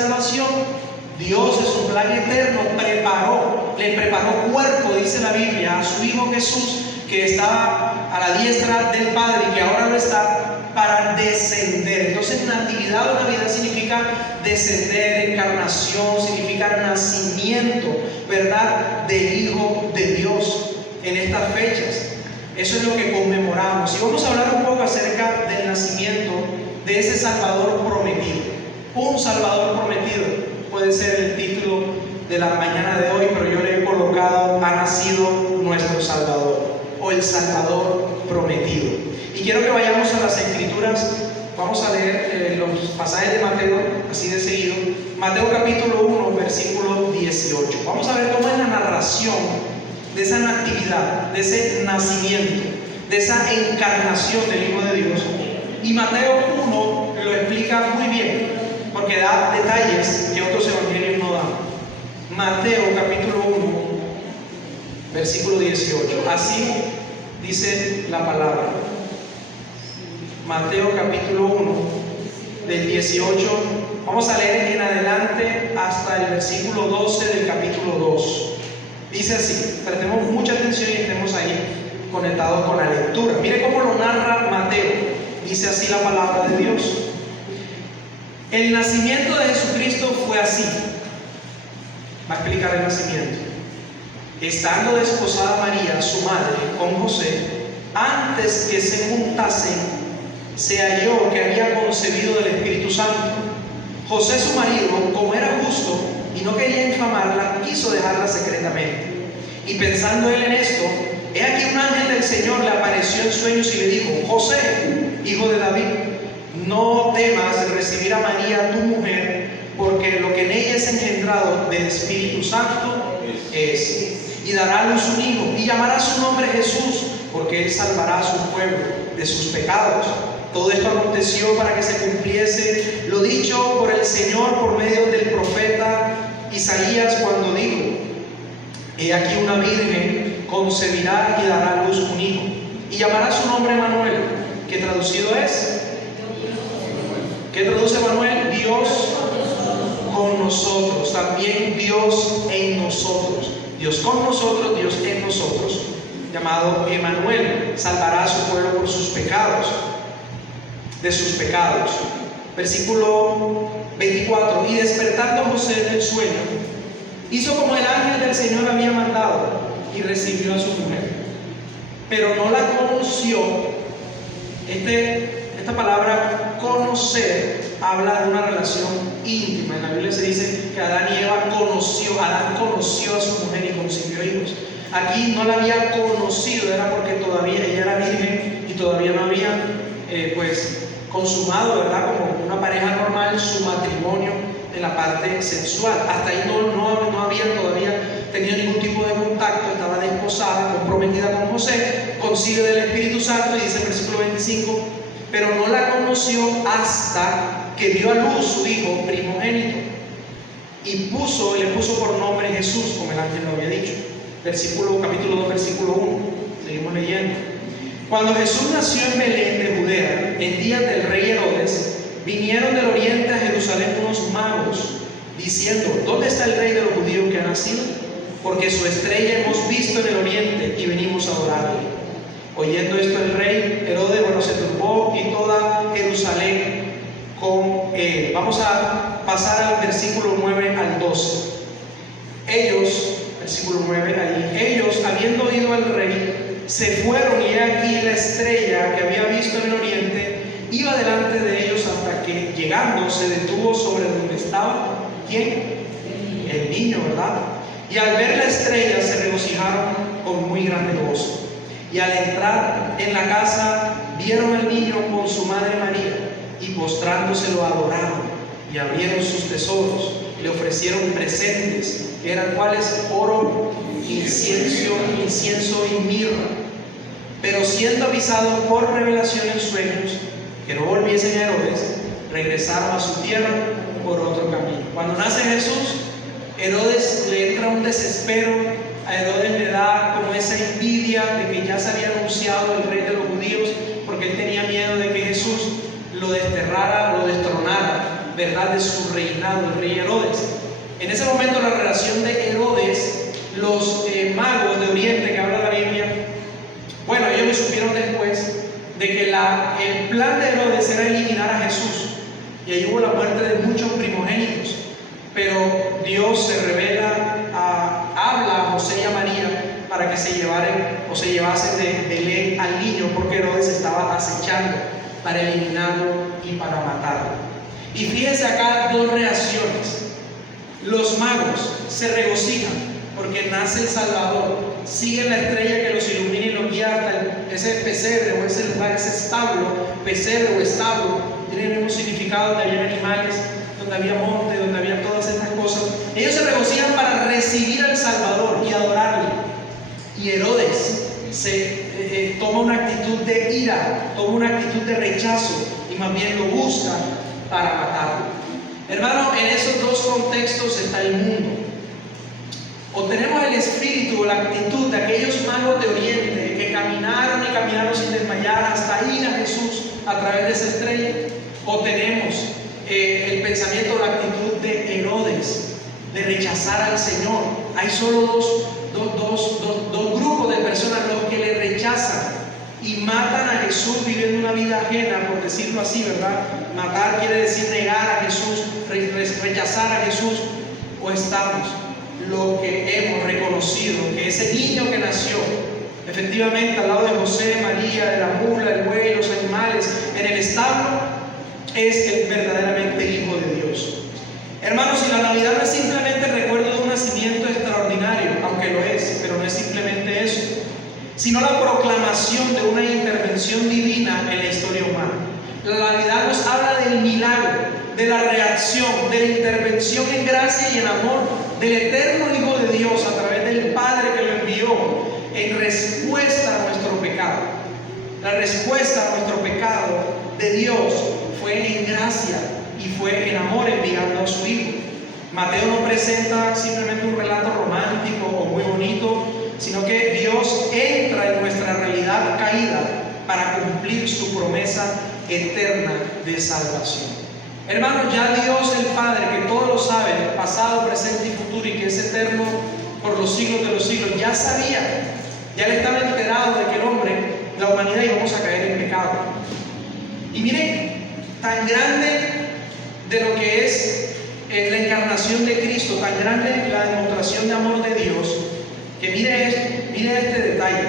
salvación. Dios en su plan eterno le preparó cuerpo, dice la Biblia, a su Hijo Jesús, que estaba a la diestra del Padre y que ahora lo está, para descender. Entonces, natividad o Navidad significa descender, encarnación, significa nacimiento, ¿verdad?, del Hijo de Dios en estas fechas. Eso es lo que conmemoramos. Y vamos a hablar un poco acerca del nacimiento de ese Salvador prometido. Un Salvador prometido puede ser el título de la mañana de hoy, pero yo le he colocado: ha nacido nuestro Salvador, o el Salvador prometido. Y quiero que vayamos a las Escrituras. Vamos a leer los pasajes de Mateo, así de seguido. Mateo capítulo 1, versículo 18. Vamos a ver cómo es la narración de esa natividad, de ese nacimiento, de esa encarnación del Hijo de Dios. Y Mateo 1 lo explica muy bien, porque da detalles que otros evangelios no dan. Mateo capítulo 1, versículo 18. Así dice la palabra. Mateo capítulo 1, del 18. Vamos a leer en adelante hasta el versículo 12 del capítulo 2. Dice así, prestemos mucha atención y estemos ahí conectados con la lectura. Mire cómo lo narra Mateo. Dice así la palabra de Dios. El nacimiento de Jesucristo fue así. Va a explicar el nacimiento. Estando desposada María, su madre, con José, antes que se juntasen, se halló que había concebido del Espíritu Santo. José, su marido, como era justo y no quería infamarla, quiso dejarla secretamente. Y pensando él en esto, he aquí un ángel del Señor le apareció en sueños y le dijo: José, hijo de David, no temas recibir a María tu mujer, porque lo que en ella es engendrado del Espíritu Santo es. Y dará a luz un hijo, y llamará su nombre Jesús, porque él salvará a su pueblo de sus pecados. Todo esto aconteció para que se cumpliese lo dicho por el Señor por medio del profeta Isaías, cuando dijo: he aquí una virgen concebirá y dará a luz un hijo, y llamará su nombre Manuel, que traducido es, ¿qué traduce Manuel? Dios con nosotros. También Dios en nosotros. Dios con nosotros, Dios en nosotros, llamado Emmanuel. Salvará a su pueblo por sus pecados, de sus pecados. Versículo 24. Y despertando José del sueño, hizo como el ángel del Señor había mandado, y recibió a su mujer, pero no la conoció. Esta palabra conocer habla de una relación íntima. En la Biblia se dice que Adán conoció a su mujer y concibió hijos. Aquí no la había conocido, era porque todavía ella era virgen y todavía no había consumado, ¿verdad?, como una pareja normal, su matrimonio en la parte sexual. Hasta ahí no había todavía tenido ningún tipo de contacto. Estaba desposada, comprometida con José, concibe del Espíritu Santo, y dice el versículo 25: pero no la conoció hasta que dio a luz su hijo primogénito, y le puso por nombre Jesús, como el ángel lo había dicho. Capítulo 2, versículo 1. Seguimos leyendo. Cuando Jesús nació en Belén de Judea, en días del rey Herodes, vinieron del oriente a Jerusalén unos magos, diciendo: ¿dónde está el rey de los judíos que ha nacido? Porque su estrella hemos visto en el oriente y venimos a adorarle. Oyendo esto el rey Herodes, se turbó, y toda Jerusalén con él. Vamos a pasar al versículo 9 al 12. Versículo 9 ahí. Ellos, habiendo oído al rey, se fueron, y he aquí la estrella que había visto en el oriente iba delante de ellos, hasta que, llegando, se detuvo sobre donde estaba, ¿quién? El niño, ¿verdad? Y al ver la estrella se regocijaron con muy grande gozo. Y al entrar en la casa, vieron al niño con su madre María, y postrándose lo adoraron, y abrieron sus tesoros, y le ofrecieron presentes, que eran cuáles: oro, incienso y mirra. Pero siendo avisados por revelación en sueños que no volviesen a Herodes, regresaron a su tierra por otro camino. Cuando nace Jesús, Herodes le entra un desespero. A Herodes le da como esa envidia de que ya se había anunciado el rey de los judíos, porque él tenía miedo de que Jesús lo desterrara, lo destronara, ¿verdad?, ¿verdad?, de su reinado, el rey Herodes. En ese momento la relación de Herodes, los magos de Oriente que habla la Biblia, bueno, ellos lo supieron después de que el plan de Herodes era eliminar a Jesús, y ahí hubo la muerte de muchos primogénitos. Pero Dios se revela, habla a José y a María para que se llevasen de Belén al niño, porque Herodes estaba acechando para eliminarlo y para matarlo. Y fíjense acá dos reacciones. Los magos se regocijan porque nace el Salvador, siguen la estrella que los ilumina y los guía hasta ese pesebre o ese lugar, ese establo, pesebre o establo, tiene el mismo significado, donde había animales, donde había monte, donde había todas estas cosas. Ellos se regocijan para recibir al Salvador y adorarle. Y Herodes toma una actitud de ira, toma una actitud de rechazo, y más bien lo busca para matarlo. Hermano, en esos dos contextos está el mundo. O tenemos el espíritu o la actitud de aquellos magos de Oriente que caminaron y caminaron sin desmayar hasta ir a Jesús a través de esa estrella, o tenemos el pensamiento o la actitud de Herodes de rechazar al Señor. Hay solo dos grupos de personas, los que le rechazan y matan a Jesús viviendo una vida ajena, por decirlo así, ¿verdad? Matar quiere decir negar a Jesús, rechazar a Jesús. O estamos lo que hemos reconocido, que ese niño que nació efectivamente al lado de José, María, de la mula, el buey, los animales, en el establo, es verdaderamente el Hijo de Dios. Hermanos, si la Navidad no es simplemente el recuerdo de un nacimiento extraordinario, aunque lo es, pero no es simplemente eso, sino la proclamación de una intervención divina en la historia humana. La Navidad nos habla del milagro, de la reacción, de la intervención en gracia y en amor del eterno Hijo de Dios a través del Padre que lo envió en respuesta a nuestro pecado. La respuesta a nuestro pecado de Dios fue en gracia y fue en amor enviando a su Hijo. Mateo no presenta simplemente un relato romántico o muy bonito, sino que Dios entra en nuestra realidad caída para cumplir su promesa eterna de salvación. Hermanos, ya Dios el Padre, que todo lo sabe, pasado, presente y futuro, y que es eterno por los siglos de los siglos, ya sabía, ya le estaba enterado de que el hombre, la humanidad, íbamos a caer en pecado. Y miren, tan grande de lo que es la encarnación de Cristo, tan grande la demostración de amor de Dios, que mire este detalle,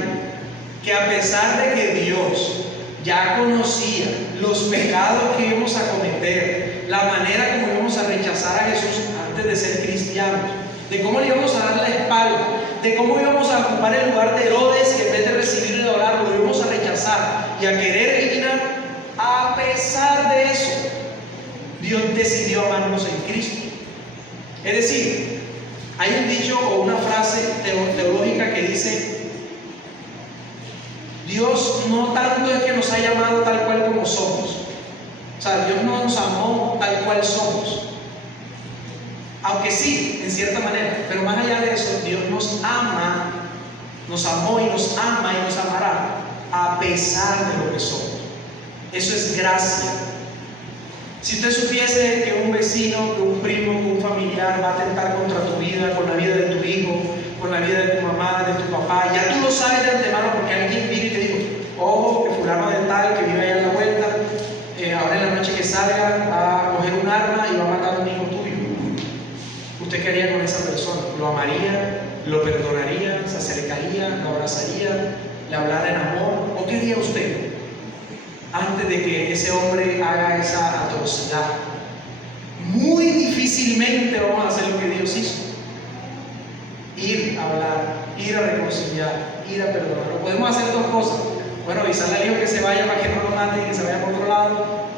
que a pesar de que Dios ya conocía los pecados que íbamos a cometer, la manera como íbamos a rechazar a Jesús antes de ser cristianos, de cómo le íbamos a dar la espalda, de cómo íbamos a ocupar el lugar de Herodes, que en vez de recibir y adorarlo, lo íbamos a rechazar y a querer eliminar. A pesar de eso, Dios decidió amarnos en Cristo. Es decir, hay un dicho o una frase teológica que dice: Dios no tanto es que nos haya amado tal cual como somos. O sea, Dios no nos amó tal cual somos. Aunque sí, en cierta manera, pero más allá de eso, Dios nos ama, nos amó y nos ama y nos amará a pesar de lo que somos. Eso es gracia. Si usted supiese que un vecino, que un primo, que un familiar va a atentar contra tu vida, con la vida de tu hijo, con la vida de tu mamá, de tu papá, ya tú lo sabes de antemano porque alguien viene y te dijo: ojo, que fulano de tal, que vive allá en la vuelta, ahora en la noche que salga va a coger un arma y va a matar a un hijo tuyo. ¿Usted qué haría con esa persona? ¿Lo amaría? ¿Lo perdonaría? ¿Se acercaría? ¿Lo abrazaría? ¿Le hablara en amor? ¿O qué haría usted antes de que ese hombre haga esa atrocidad? Muy difícilmente vamos a hacer lo que Dios hizo: ir a hablar, ir a reconciliar, ir a perdonar. O podemos hacer dos cosas: bueno, avisarle al hijo que se vaya para que no lo mate y que se vaya por otro lado,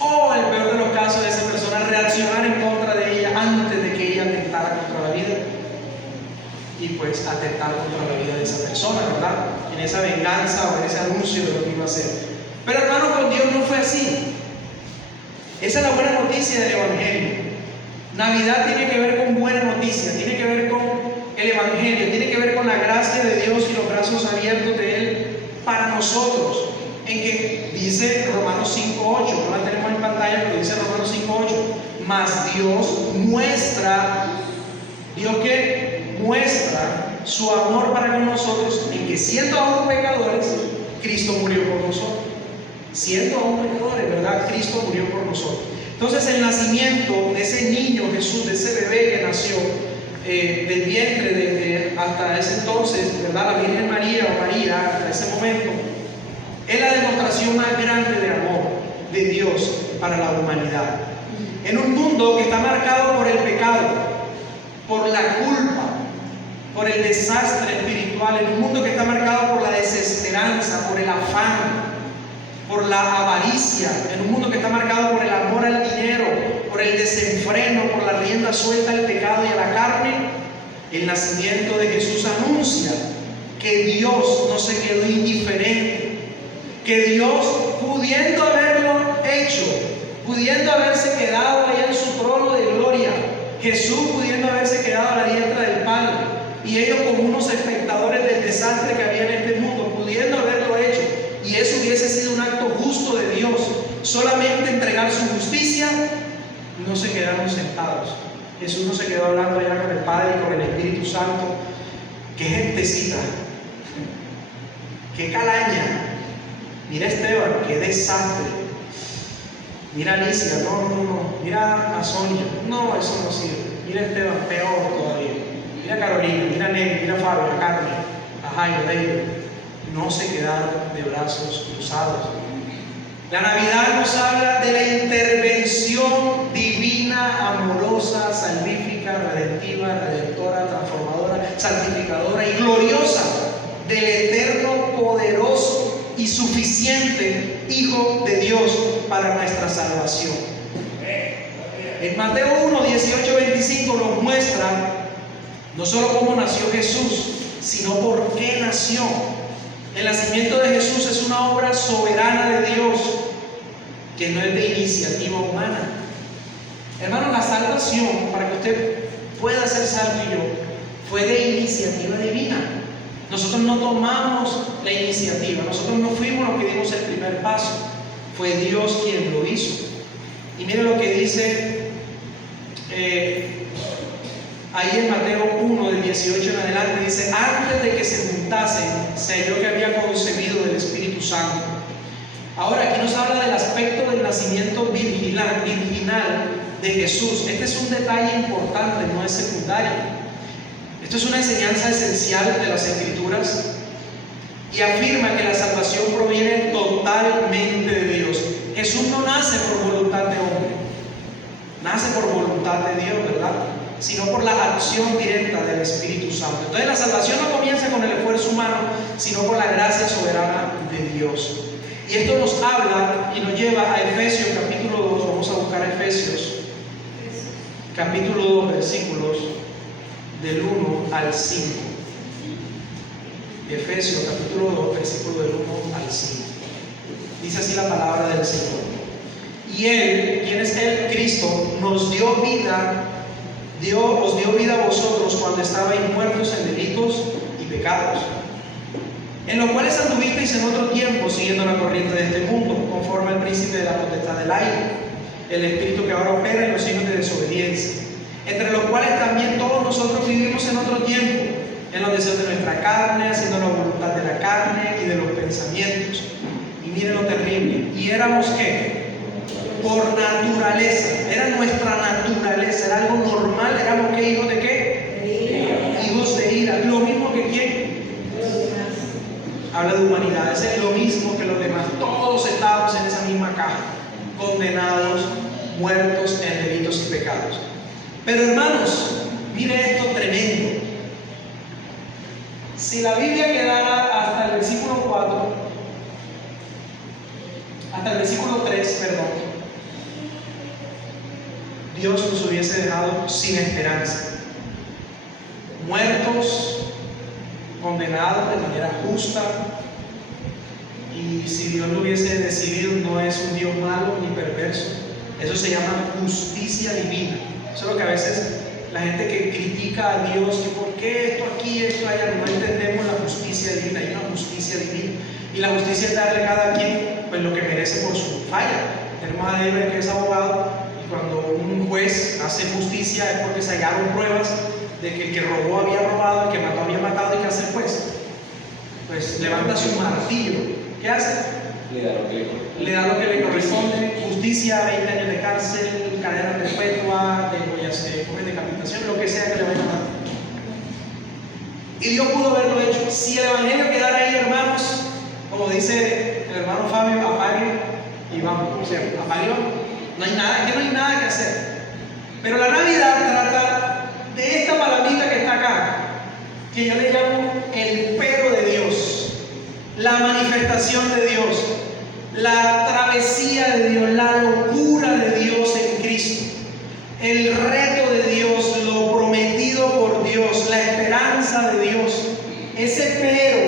o en el peor de los casos de esa persona, reaccionar en contra de ella antes de que ella atentara contra la vida, y pues atentar contra la vida de esa persona, ¿verdad? En esa venganza o en ese anuncio de lo que iba a hacer. Pero hermano, con Dios no fue así. Esa es la buena noticia del Evangelio. Navidad tiene que ver con buena noticia, tiene que ver con el Evangelio, tiene que ver con la gracia de Dios y los brazos abiertos de Él para nosotros. En que dice Romanos 5:8, no la tenemos en pantalla, pero dice Romanos 5:8: mas Dios que muestra su amor para con nosotros en que siendo aún pecadores, Cristo murió por nosotros. Siendo aún pecadores, ¿verdad? Cristo murió por nosotros. Entonces el nacimiento de ese niño Jesús, de ese bebé que nació del vientre hasta ese entonces, ¿verdad? La Virgen María o María, hasta ese momento, es la demostración más grande de amor de Dios para la humanidad. En un mundo que está marcado por el pecado, por la culpa, por el desastre espiritual, en un mundo que está marcado por la desesperanza, por el afán, por la avaricia, en un mundo que está marcado por el amor al dinero, por el desenfreno, por la rienda suelta al pecado y a la carne, el nacimiento de Jesús anuncia que Dios no se quedó indiferente, que Dios, pudiendo haberlo hecho, pudiendo haberse quedado allá en su trono de gloria, Jesús pudiendo haberse quedado a la diestra del Padre, y ellos como unos espectadores del desastre que había en este mundo, pudiendo haberlo hecho, y eso hubiese sido un acto justo de Dios, solamente entregar su justicia, no se quedaron sentados. Jesús no se quedó hablando allá con el Padre y con el Espíritu Santo. ¡Qué gentecita! ¡Qué calaña! Mira Esteban, qué desastre. Mira Alicia, no. Mira a Sonia, no, eso no sirve. Mira Esteban, peor todavía. Mira a Carolina, mira a Nelly, mira a Fabio, a Carmen, a Jairo, David. No se quedaron de brazos cruzados. La Navidad nos habla de la intervención divina, amorosa, salvífica, redentiva, redentora, transformadora, santificadora y gloriosa del eterno, poderoso y suficiente Hijo de Dios para nuestra salvación. En Mateo 1, 18, 25 nos muestra no solo cómo nació Jesús, sino por qué nació. El nacimiento de Jesús es una obra soberana de Dios, que no es de iniciativa humana. Hermano, la salvación, para que usted pueda ser salvo y yo, fue de iniciativa divina. Nosotros no tomamos la iniciativa, nosotros no fuimos los que dimos el primer paso, fue Dios quien lo hizo. Y mire lo que dice ahí en Mateo 1, del 18 en adelante, dice: antes de que se juntasen, se halló que había concebido del Espíritu Santo. Ahora aquí nos habla del aspecto del nacimiento virginal de Jesús. Este es un detalle importante, no es secundario. Esto es una enseñanza esencial de las Escrituras y afirma que la salvación proviene totalmente de Dios. Jesús no nace por voluntad de hombre, nace por voluntad de Dios, ¿verdad? Sino por la acción directa del Espíritu Santo. Entonces la salvación no comienza con el esfuerzo humano, sino por la gracia soberana de Dios. Y esto nos habla y nos lleva a Efesios capítulo 2, vamos a buscar Efesios capítulo 2, versículos del 1 al 5. Efesios capítulo 2, versículo del 1 al 5. Dice así la palabra del Señor. Y Él, ¿quién es Él? Cristo, nos dio vida. Os dio vida a vosotros cuando estabais muertos en delitos y pecados, en los cuales anduvisteis en otro tiempo siguiendo la corriente de este mundo, conforme al príncipe de la potestad del aire, el espíritu que ahora opera en los hijos de desobediencia, entre los cuales también todos nosotros vivimos en otro tiempo, en los deseos de nuestra carne, haciendo la voluntad de la carne y de los pensamientos. Y miren lo terrible. ¿Y éramos qué? Por naturaleza, era nuestra naturaleza, era algo normal. ¿Éramos qué? ¿Hijos de qué? Hijos de ira. Lo mismo que quién. Habla de humanidad, es lo mismo que los demás. Todos estábamos en esa misma caja, condenados, muertos en delitos y pecados. Pero hermanos, mire esto tremendo. Si la Biblia quedara hasta el versículo 4, hasta el versículo 3, perdón, Dios nos hubiese dejado sin esperanza, muertos, condenados de manera justa. Y si Dios lo hubiese decidido, no es un Dios malo ni perverso, eso se llama justicia divina. Eso es lo que a veces la gente que critica a Dios, que por qué esto aquí, esto allá, no entendemos la justicia divina. Hay una justicia divina, y la justicia es darle a cada quien pues lo que merece por su falla. Tenemos a David, que es abogado, y cuando un juez hace justicia es porque se hallaron pruebas de que el que robó había robado, el que mató había matado. ¿Y qué hace el juez? Pues levanta su martillo. ¿Qué hace? Le da lo que le corresponde: justicia, 20 años de cárcel, cadena perpetua, decapitación, lo que sea que le vaya a dar. Y Dios pudo haberlo hecho. Si el evangelio quedara ahí, hermanos, como dice el hermano Fabio, apague y vamos. O sea, apague y vamos. No hay nada, que no hay nada que hacer. Pero la Navidad trata de esta palabrita que está acá, que yo le llamo el pero de Dios, la manifestación de Dios, la travesía de Dios, la locura de Dios en Cristo, el reto de Dios, lo prometido por Dios, la esperanza de Dios. Ese pero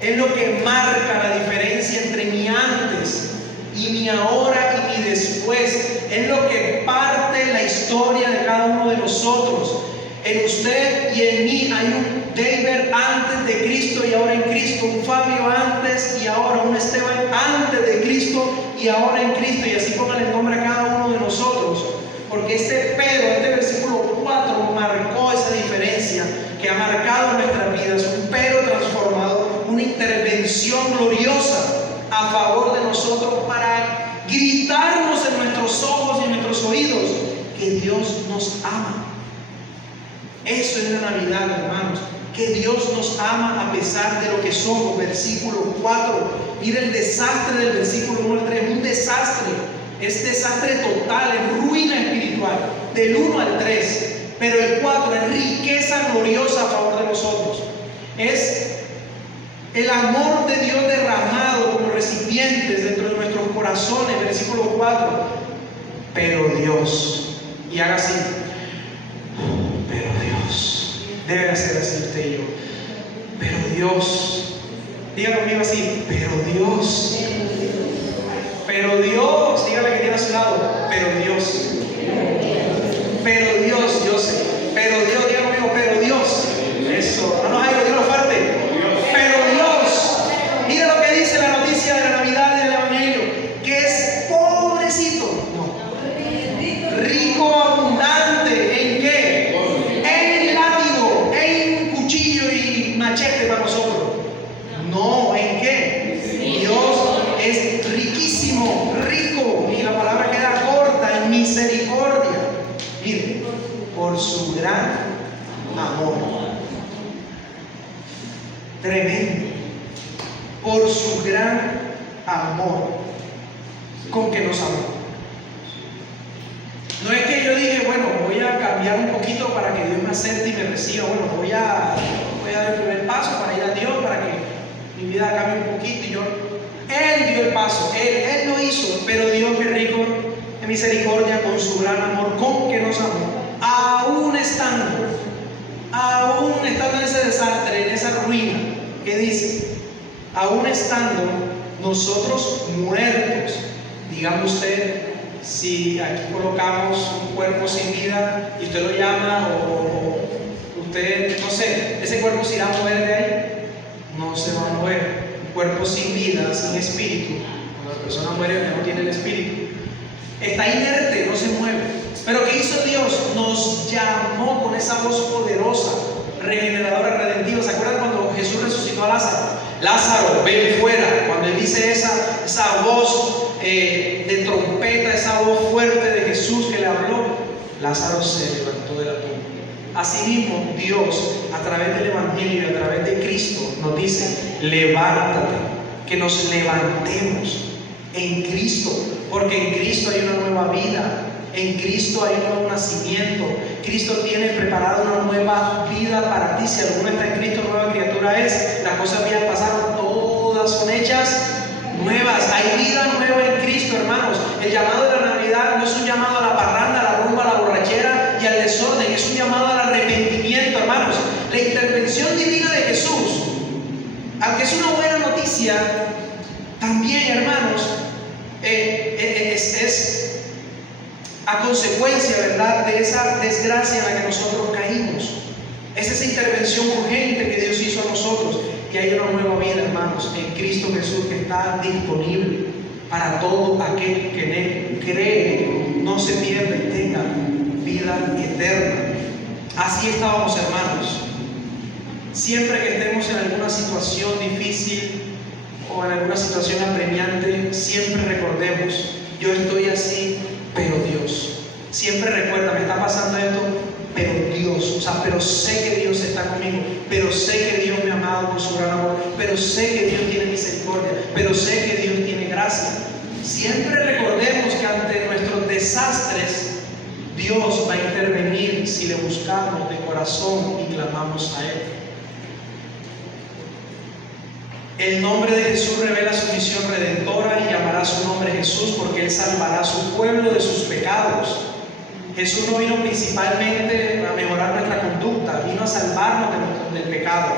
es lo que marca la diferencia entre mi antes y mi ahora y mi después. Es lo que parte la historia de cada uno de nosotros. En usted y en mí hay un David antes de Cristo y ahora en Cristo, un Fabio antes y ahora, un Esteban antes de Cristo y ahora en Cristo, y así pongan el nombre a cada uno de nosotros, porque este versículo 4 marcó esa diferencia que ha marcado nuestras vidas, un pero transformado, una intervención gloriosa a favor de nosotros para gritarnos en nuestros ojos y en nuestros oídos que Dios nos ama. Eso es la Navidad, hermanos, que Dios nos ama a pesar de lo que somos. Versículo 4, mira el desastre del versículo 1 al 3, un desastre, es desastre total, es ruina espiritual, del 1 al 3, pero el 4 es riqueza gloriosa a favor de nosotros, es el amor de Dios derramado como recipientes dentro de nuestros corazones. Versículo 4, pero Dios, y haga así, pero Dios, debe hacer así usted y yo, pero Dios, diga conmigo así, pero Dios, dígale que tiene a su lado, pero Dios, yo sé, pero Dios, diga conmigo, pero Dios, eso, no nos hay que decirlo fuerte, pero Dios, mira lo que dice la noticia de la Navidad del Evangelio, que es pobrecito, no, rico, abundante, ¿en qué? En látigo, en cuchillo y machete para nosotros. No, ¿en qué? Dios es riquísimo, rico, y la palabra queda corta, en misericordia. Mire, por su gran amor. Tremendo. Por su gran amor con que nos amó. No es que yo dije, bueno, voy a cambiar un poquito para que Dios me acepte y me reciba. Bueno, voy a dar el primer paso para ir a Dios, para que mi vida cambie un poquito. Y Él dio el paso, Él lo hizo, pero Dios, que rico en misericordia, con su gran amor, con que nos amó, aún estando en ese desastre, en esa ruina, que dice, aún estando nosotros muertos. Dígame usted, si aquí colocamos un cuerpo sin vida y usted lo llama, o usted, no sé, ese cuerpo se irá a mover de ahí, no se va a mover. Un cuerpo sin vida, sin espíritu, cuando la persona muere ya no tiene el espíritu, está inerte, no se mueve. Pero ¿qué hizo Dios? Nos llamó con esa voz poderosa, regeneradora, redentiva. ¿Se acuerdan cuando Jesús resucitó a Lázaro? Lázaro, ven fuera. Cuando Él dice esa voz de trompeta, esa voz fuerte de Jesús que le habló, Lázaro se levantó de la tumba. Asimismo, Dios, a través del Evangelio y a través de Cristo, nos dice, levántate, que nos levantemos en Cristo, porque en Cristo hay una nueva vida, en Cristo hay un nuevo nacimiento. Cristo tiene preparada una nueva vida para ti. Si alguno está en Cristo, nueva criatura es. Las cosas viejas pasaron, todas son hechas nuevas. Hay vida nueva en Cristo, hermanos. El llamado de la Navidad no es un llamado a la parranda, a la rumba, a la borrachera y al desorden. Es un llamado al arrepentimiento, hermanos. La intervención divina de Jesús, aunque es una buena noticia, también, hermanos, es a consecuencia, ¿verdad?, de esa desgracia en la que nosotros caímos. Es esa intervención urgente que Dios hizo a nosotros. Y hay una nueva vida, hermanos, en Cristo Jesús, que está disponible para todo aquel que en Él cree. no se pierda y tenga vida eterna. Así estábamos, hermanos. Siempre que estemos en alguna situación difícil o en alguna situación apremiante, siempre recordemos: yo estoy así, pero Dios. Siempre recuerda: me está pasando esto, pero Dios, pero sé que Dios está conmigo, pero sé que Dios me ha amado con su gran amor, pero sé que Dios tiene misericordia, pero sé que Dios tiene gracia. Siempre recordemos que ante nuestros desastres, Dios va a intervenir si le buscamos de corazón y clamamos a Él. El nombre de Jesús revela su misión redentora y llamará su nombre Jesús, porque Él salvará a su pueblo de sus pecados. Jesús no vino principalmente a mejorar nuestra conducta, vino a salvarnos del pecado.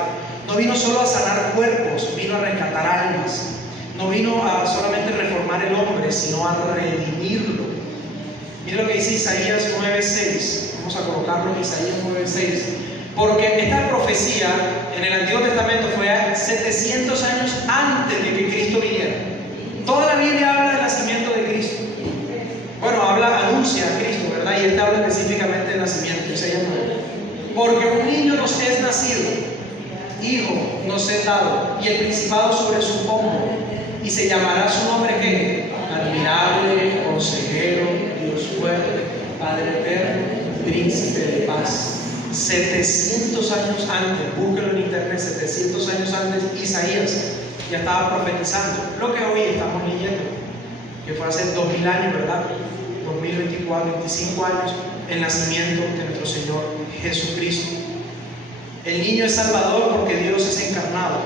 No vino solo a sanar cuerpos, vino a rescatar almas. No vino a solamente reformar el hombre, sino a redimirlo. Mira lo que dice Isaías 9:6. Vamos a colocarlo en Isaías 9:6. Porque esta profecía en el Antiguo Testamento fue 700 años antes de que Cristo viniera. Toda la Biblia habla del nacimiento de Cristo. Bueno, anuncia a Cristo, ¿verdad? Y este habla específicamente del nacimiento. Isaías 9. Porque un niño nos es nacido, hijo nos es dado, y el principado sobre su hombro, y se llamará su nombre ¿qué? Admirable, consejero, Dios fuerte, Padre eterno, príncipe de paz. 700 años antes, búsquelo en internet, 700 años antes, Isaías ya estaba profetizando lo que hoy estamos leyendo, que fue hace 2000 años, ¿verdad? 2024, 25 años, el nacimiento de nuestro Señor Jesucristo. El niño es salvador porque Dios es encarnado.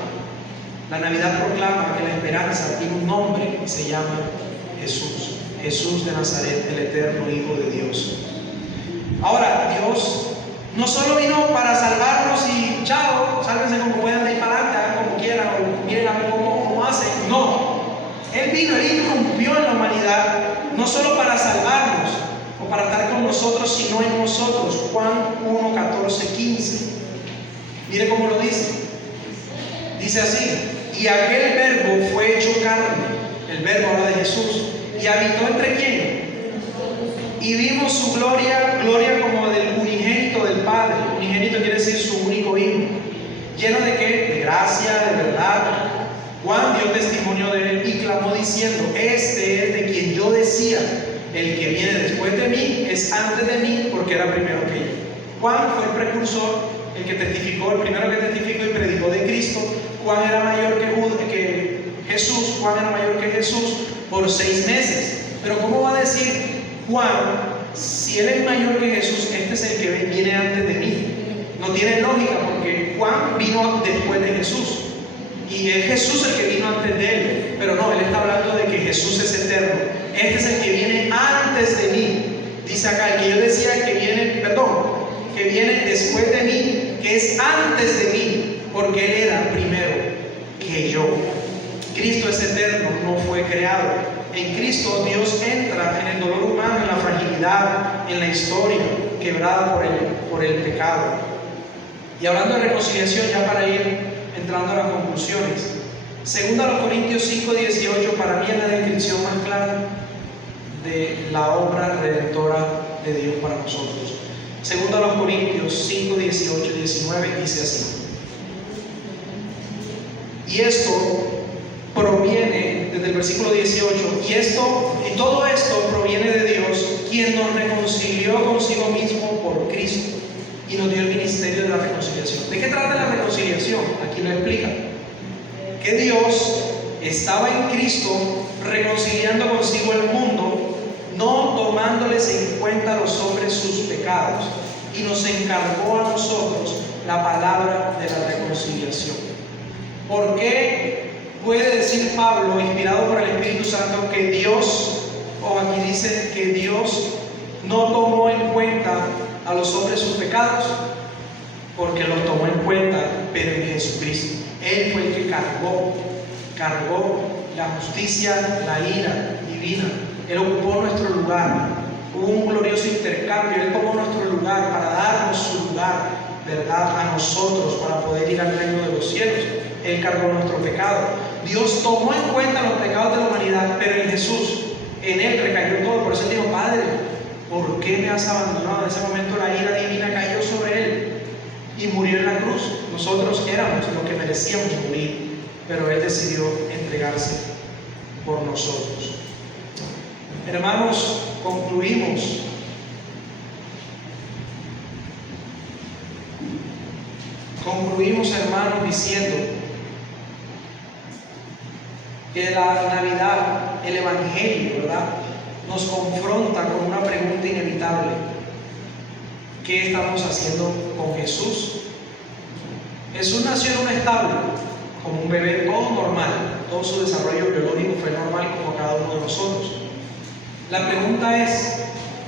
La Navidad proclama que la esperanza tiene un nombre y se llama Jesús. Jesús de Nazaret, el eterno Hijo de Dios. Ahora, Dios no solo vino para salvarnos y chao, sálvense como puedan de ir para adelante, hagan como quieran o miren a ver cómo hacen. No, Él vino, Él irrumpió en la humanidad, no solo para salvarnos o para estar con nosotros, sino en nosotros. Juan 1, 14, 15. Mire cómo lo dice. Dice así: y aquel verbo fue hecho carne. El verbo habla de Jesús. ¿Y habitó entre quién? Y vimos su gloria, gloria como del unigénito del Padre. Unigénito quiere decir su único hijo. ¿Lleno de qué? De gracia, de verdad. Juan dio testimonio de él y clamó diciendo: este es de quien yo decía, el que viene después de mí es antes de mí, porque era primero que yo. Juan fue el precursor, el que testificó, el primero que testificó y predicó de Cristo. Juan era mayor que Jesús. Juan era mayor que Jesús por 6 meses. Pero ¿cómo va a decir Juan, si él es mayor que Jesús, este es el que viene antes de mí? No tiene lógica, porque Juan vino después de Jesús y es Jesús el que vino antes de él. Pero no, él está hablando de que Jesús es eterno. Este es el que viene antes de mí. Dice acá, el que yo decía que viene después de mí, que es antes de mí, porque él era primero que yo. Cristo es eterno, no fue creado. En Cristo Dios entra en el dolor humano, en la fragilidad, en la historia quebrada por el pecado. Y hablando de reconciliación, ya para ir entrando a las conclusiones, 2 Corintios 5:18 para mí es la descripción más clara de la obra redentora de Dios para nosotros. 2 Corintios 5:18 y 19 dice así: y esto proviene, desde el versículo 18, y todo esto proviene de Dios, quien nos reconcilió consigo mismo por Cristo y nos dio el ministerio de la reconciliación. ¿De qué trata la reconciliación? Aquí lo explica. Que Dios estaba en Cristo reconciliando consigo el mundo, no tomándoles en cuenta a los hombres sus pecados, y nos encargó a nosotros la palabra de la reconciliación. ¿Por qué puede decir Pablo, inspirado por el Espíritu Santo, que Dios, o aquí dice que Dios no tomó en cuenta a los hombres sus pecados? Porque los tomó en cuenta, pero en Jesucristo. Él fue el que cargó la justicia, la ira divina. Él ocupó nuestro lugar. Hubo un glorioso intercambio. Él tomó nuestro lugar para darnos su lugar, ¿verdad?, a nosotros, para poder ir al reino de los cielos. Él cargó nuestro pecado. Dios tomó en cuenta los pecados de la humanidad, pero en Jesús En Él recayó todo. Por eso Él dijo: Padre, ¿por qué me has abandonado? En ese momento la ira divina cayó sobre Él y murió en la cruz. Nosotros éramos los que merecíamos morir, pero Él decidió entregarse por nosotros. Hermanos, concluimos hermanos, diciendo que la Navidad, el Evangelio, ¿verdad?, nos confronta con una pregunta inevitable: ¿qué estamos haciendo con Jesús? Jesús nació en un establo, como un bebé, todo normal, todo su desarrollo biológico fue normal como cada uno de nosotros. La pregunta es: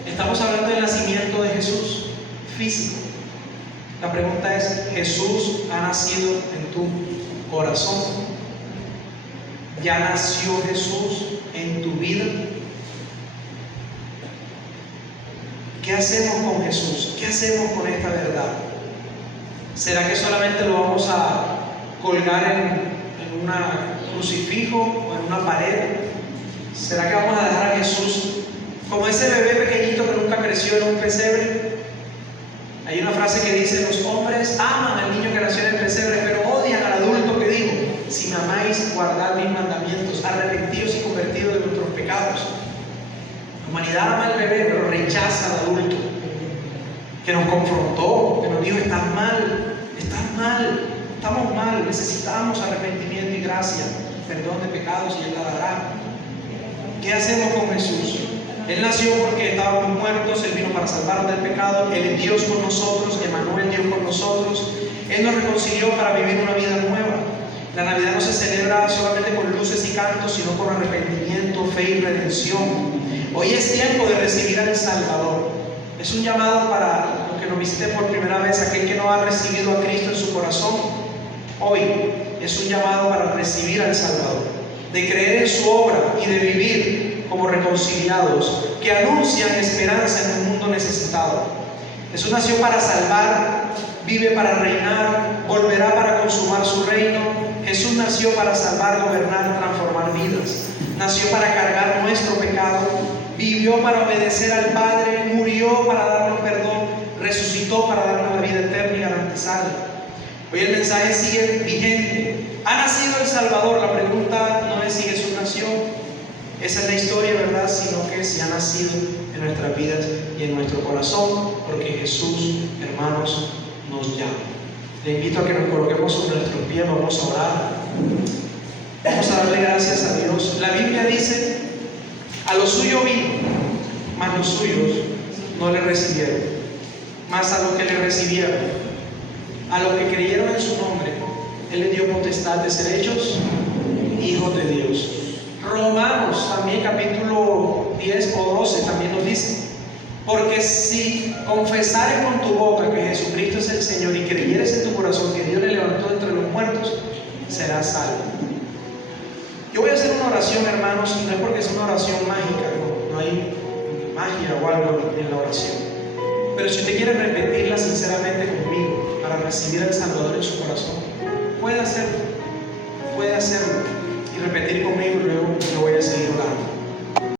¿estamos hablando del nacimiento de Jesús físico? La pregunta es: ¿Jesús ha nacido en tu corazón? ¿Ya nació Jesús en tu vida? ¿Qué hacemos con Jesús? ¿Qué hacemos con esta verdad? ¿Será que solamente lo vamos a colgar en un crucifijo o en una pared? ¿Será que vamos a dejar a Jesús como ese bebé pequeñito que nunca creció en un pesebre? Hay una frase que dice: los hombres aman al niño que nació en el pesebre, pero odian al adulto que dijo: si me amáis, guardad mis mandamientos, arrepentidos y convertidos de vuestros pecados. La humanidad ama al bebé, pero rechaza al adulto que nos confrontó, que nos dijo: estás mal, estamos mal, necesitamos arrepentimiento y gracia, perdón de pecados, y Él la dará. ¿Qué hacemos con Jesús? Él nació porque estábamos muertos, Él vino para salvarnos del pecado, Él es Dios con nosotros, Emmanuel, Dios con nosotros. Él nos reconcilió para vivir una vida nueva. La Navidad no se celebra solamente con luces y cantos, sino con arrepentimiento, fe y redención. Hoy es tiempo de recibir al Salvador. Es un llamado para los que nos visiten por primera vez, aquel que no ha recibido a Cristo en su corazón. Hoy es un llamado para recibir al Salvador, de creer en su obra y de vivir como reconciliados, que anuncian esperanza en un mundo necesitado. Jesús nació para salvar, vive para reinar, volverá para consumar su reino. Jesús nació para salvar, gobernar, transformar vidas. Nació para cargar nuestro pecado, vivió para obedecer al Padre, murió para darnos perdón, resucitó para darnos la vida eterna y garantizarla. Hoy el mensaje sigue vigente. ¿Ha nacido el Salvador? La pregunta no es si Jesús nació, esa es la historia, ¿verdad?, sino que si ha nacido en nuestras vidas y en nuestro corazón, porque Jesús, hermanos, nos llama. Le invito a que nos coloquemos sobre nuestros pies, vamos a orar. Vamos a darle gracias a Dios. La Biblia dice: a lo suyo vino, mas los suyos no le recibieron. Mas a los que le recibieron, a los que creyeron en su nombre, Él les dio potestad de ser hechos hijos de Dios. Romanos también capítulo 10 o 12 también nos dice: porque si confesares con tu boca que Jesucristo es el Señor y creyeres en tu corazón que Dios le levantó entre los muertos, serás salvo. Yo voy a hacer una oración, hermanos, y no es porque es una oración mágica, no hay magia o algo en la oración. Pero si usted quiere repetirla sinceramente conmigo para recibir al Salvador en su corazón, puede hacerlo y repetir conmigo, y luego yo voy a seguir orando.